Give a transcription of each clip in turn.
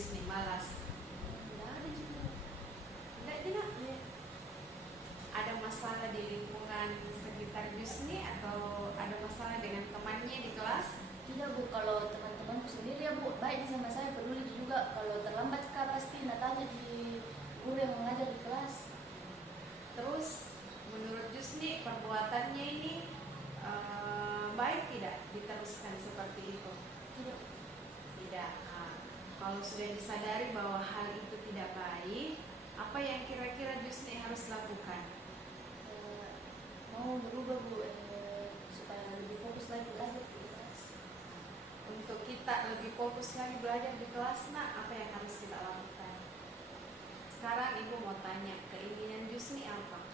Jusni malas? Tidak ada juga. Tidak tidak. Ada masalah di lingkungan sekitar Jusni atau ada masalah dengan temannya di kelas? Tidak Bu, kalau teman-temanku sendiri ya Bu, baik sama saya, peduli juga. Kalau terlambat kak pasti natanya di guru yang mengajar di kelas. Terus menurut Jusni perbuatannya ini baik tidak diteruskan seperti itu? Tidak. Tidak. Nah, kalau sudah disadari bahwa hal itu tidak baik, apa yang kira-kira Jusni harus lakukan? Mau berubah Bu, supaya lebih fokus lagi belajar di kelas. Untuk kita lebih fokus lagi belajar di kelas, nak, apa yang harus kita lakukan? Sekarang Ibu mau tanya, keinginan Jusni apa?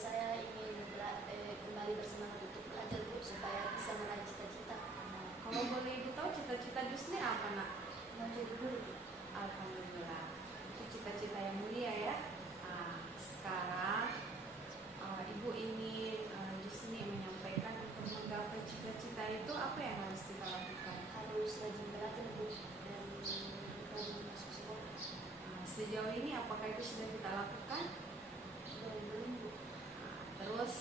Saya ingin kembali bersemangat untuk belajar Bu, supaya bisa meraih cita-cita. Kalau boleh Ibu tahu cita-cita Jusni apa, nak? Mau jadi guru Bu. Alhamdulillah, itu cita-cita yang mulia ya. Nah, sekarang Ibu ingin Jusni menyampaikan untuk menggapai cita-cita itu apa yang harus kita lakukan? Harus rajin belajar Bu, dan rajin masuk sekolah. Sejauh ini apakah itu sudah kita lakukan? Belum Bu. Terus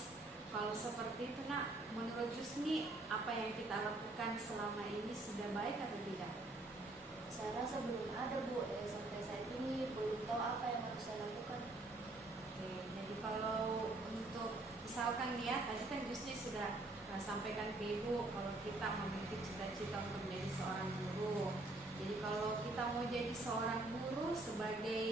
kalau seperti itu, nak, menurut Jusni apa yang kita lakukan selama ini sudah baik atau tidak? Saya rasa belum ada Bu, sampai saat ini belum tahu apa yang harus saya lakukan. Oke, jadi kalau untuk misalkan nih ya, tadi kan Jusni sudah sampaikan ke Ibu kalau kita memiliki cita-cita untuk menjadi seorang guru. Jadi kalau kita mau jadi seorang guru, sebagai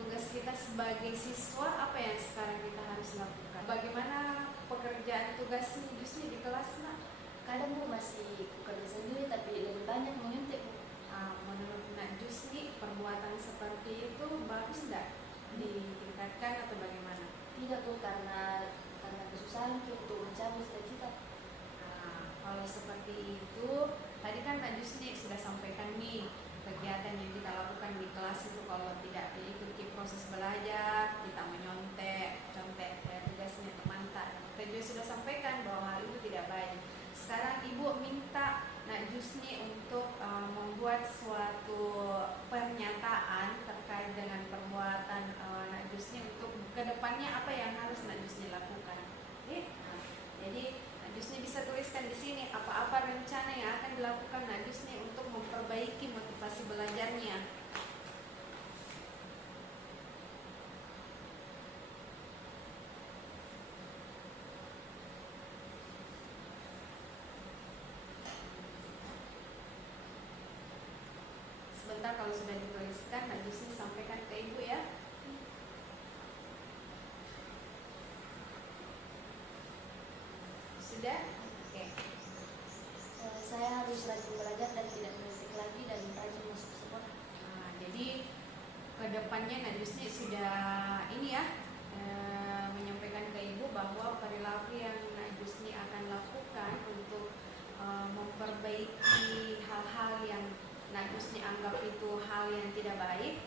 tugas kita sebagai siswa, apa yang sekarang kita harus lakukan? Bagaimana pekerjaan tugasnya Jusni di kelas, nak? Kadang Bu masih bekerja sendiri, tapi lebih banyak menyuntik Bu. Menurut Nak Jusni, perbuatan seperti itu bagus tidak ditingkatkan atau bagaimana? Tidak Bu, karena kesusahan untuk mencapai cita-cita. Kalau seperti itu, tadi kan Nak Jusni sudah sampaikan nih, kegiatan yang kita lakukan di kelas itu kalau tidak diikuti proses belajar, kita menyontek, contek tugasnya teman tak. Kita juga sudah sampaikan bahwa hal itu tidak baik. Sekarang Ibu minta Nak Jusni untuk membuat suatu pernyataan terkait dengan perbuatan Nak Jusni untuk kedepannya apa yang harus Nak Jusni lakukan. Jadi Nak Jusni bisa tuliskan di sini apa-apa rencana yang akan dilakukan Nak Jusni untuk memperbaiki motivasi belajarnya. Sebentar, kalau sudah dituliskan Nak Jusni sampaikan ke Ibu ya. Sudah? Oke. Saya harus rajin belajar dan tidak menyuntik lagi, dan rajin masuk sekolah. Jadi kedepannya Nak Jusni sudah ini ya, menyampaikan ke Ibu bahwa perilaku yang Nak Jusni akan lakukan untuk memperbaiki hal-hal yang Nak Jusni anggap itu hal yang tidak baik,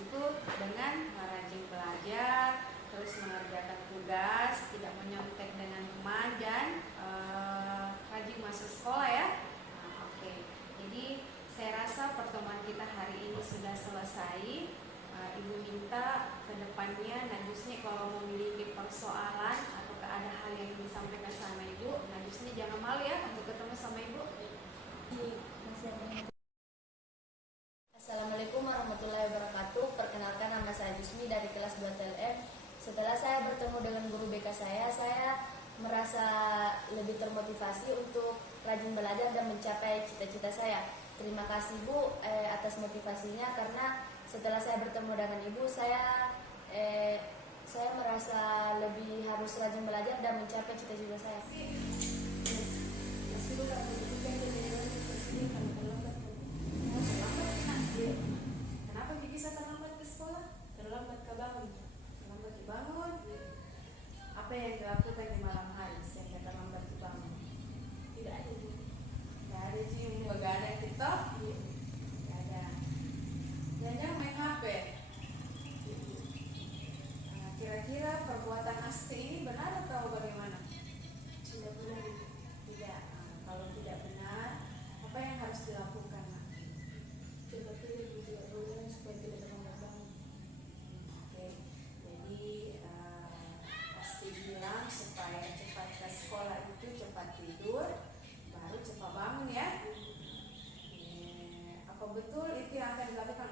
itu dengan rajin belajar, terus mengerjakan tugas, tidak menyontek dengan teman, dan rajin masuk sekolah ya. Oke. Jadi saya rasa pertemuan kita hari ini sudah selesai. Ibu minta kedepannya Nak Jusni kalau memiliki persoalan atau ada hal yang disampaikan sama Ibu, Nak Jusni jangan malu ya untuk ketemu sama Ibu. Assalamualaikum warahmatullahi wabarakatuh. Perkenalkan, nama saya Jusmi dari kelas 2 TLM. Setelah saya bertemu dengan guru BK saya merasa lebih termotivasi untuk rajin belajar dan mencapai cita-cita saya. Terima kasih Bu atas motivasinya, karena setelah saya bertemu dengan Ibu, saya merasa lebih harus rajin belajar dan mencapai cita-cita saya. Kenapa bisa terlambat ke sekolah? Terlambat ke bangun. Terlambat ke bangun. Apa yang dilakukan di malam hari sehingga terlambat ke bangun? Tidak ada. Tidak ada sih, nggak ada TikTok. Tidak ada. Jangan main HP. Kira-kira perbuatan Asti ini benar atau bagaimana? Tidak benar. Tidak. Kalau tidak benar, apa yang harus dilakukan? Coba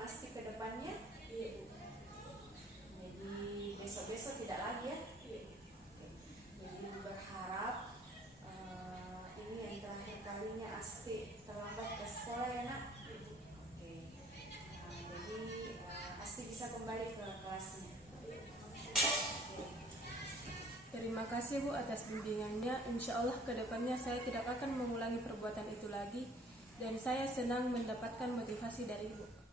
Asti ke depannya? Iya Bu. Jadi besok-besok tidak lagi ya? Iya. Jadi berharap ini yang terakhir kalinya Asti terlambat ke sekolah ya nak? Iya, Bu. Oke. Jadi Asti bisa kembali ke kelasnya. Iya. Oke. Terima kasih Bu atas bimbingannya. Insya Allah kedepannya saya tidak akan mengulangi perbuatan itu lagi dan saya senang mendapatkan motivasi dari Ibu.